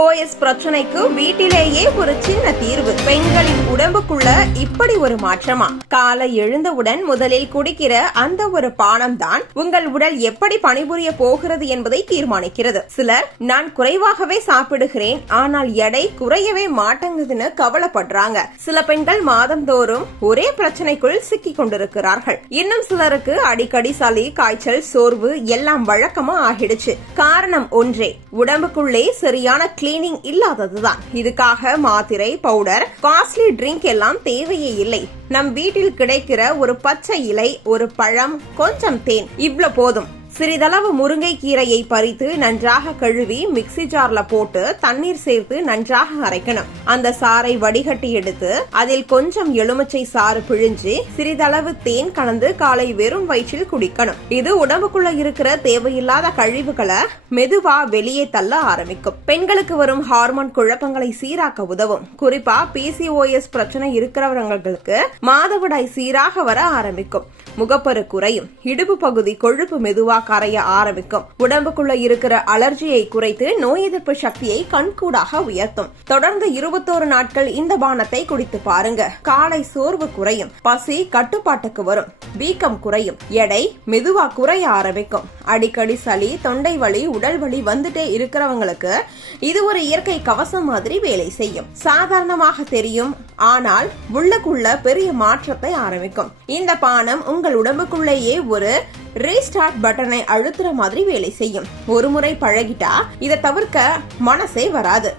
PCOS பிரச்சனைக்கு வீட்டிலேயே ஒரு சின்ன தீர்வு. பெண்களின் உடம்புக்குள்ள இப்படி ஒரு மாற்றமா? காலை எழுந்தவுடன் முதலில் குடிக்கிற அந்த ஒரு பானம் தான் உங்கள் உடல் எப்படி பணிபுரிய போகிறது என்பதை தீர்மானிக்கிறது. சிலர் நான் குறைவாகவே சாப்பிடுகிறேன், ஆனால் எடை குறையவே மாட்டேங்குதுன்னு கவலைப்படுறாங்க. சில பெண்கள் மாதந்தோறும் ஒரே பிரச்சனைக்குள் சிக்கி கொண்டிருக்கிறார்கள். இன்னும் சிலருக்கு அடிக்கடி சளி, காய்ச்சல், சோர்வு எல்லாம் வழக்கமா ஆகிடுச்சு. காரணம் ஒன்றே, உடம்புக்குள்ளே சரியான கிளீனிங் இல்லாததுதான். இதுக்காக மாத்திரை, பவுடர், காஸ்ட்லி ட்ரிங்க் எல்லாம் தேவையே இல்லை. நம் வீட்டில் கிடைக்கிற ஒரு பச்சை இலை, ஒரு பழம், கொஞ்சம் தேன், இவ்ளோ போதும். சிறிதளவு முருங்கை கீரையை பறித்து நன்றாக கழுவி மிக்சி ஜார்ல போட்டு தண்ணீர் சேர்த்து நன்றாக அரைக்கணும். அந்த சாறை வடிகட்டி எடுத்து அதில் கொஞ்சம் எலுமிச்சை சாறு பிழிஞ்சு சிறிதளவு தேன் கலந்து காலை வெறும் வயிற்றில் குடிக்கணும். இது உடம்புக்குள்ள இருக்கிற தேவையில்லாத கழிவுகளை மெதுவா வெளியே தள்ள ஆரம்பிக்கும். பெண்களுக்கு வரும் ஹார்மோன் குழப்பங்களை சீராக்க உதவும். குறிப்பா PCOS பிரச்சனை இருக்கிறவங்களுக்கு மாதவிடாய் சீராக வர ஆரம்பிக்கும். முகப்பரு குறையும். இடுப்பு பகுதி கொழுப்பு மெதுவா கரைய ஆரம்பிக்கும். உடம்புக்குள்ள இருக்கிற அலர்ஜியை குறைத்து நோய் எதிர்ப்பு சக்தியை கண்கூடாக உயர்த்தும். தொடர்ந்து 21 நாட்கள் இந்த பானத்தை குடித்து பாருங்க. காலை சோர்வு குறையும், பசி கட்டுப்பாட்டுக்கு வரும், வீக்கம் குறையும், எடை மெதுவா குறைய ஆரம்பிக்கும். அடிக்கடி சளி, தொண்டை வலி, உடல் வலி வந்துட்டே இருக்கிறவங்களுக்கு இது ஒரு இயற்கை கவசம் மாதிரி வேலை செய்யும். சாதாரணமாக தெரியும், ஆனால் உள்ளுக்குள்ள பெரிய மாற்றத்தை ஆரம்பிக்கும். இந்த பானம் உங்கள் உடம்புக்குள்ளேயே ஒரு ரீஸ்டார்ட் பட்டனை அழுத்துற மாதிரி வேலை செய்யும். ஒரு முறை பழகிட்டா இதை தவிர்க்க மனசே வராது.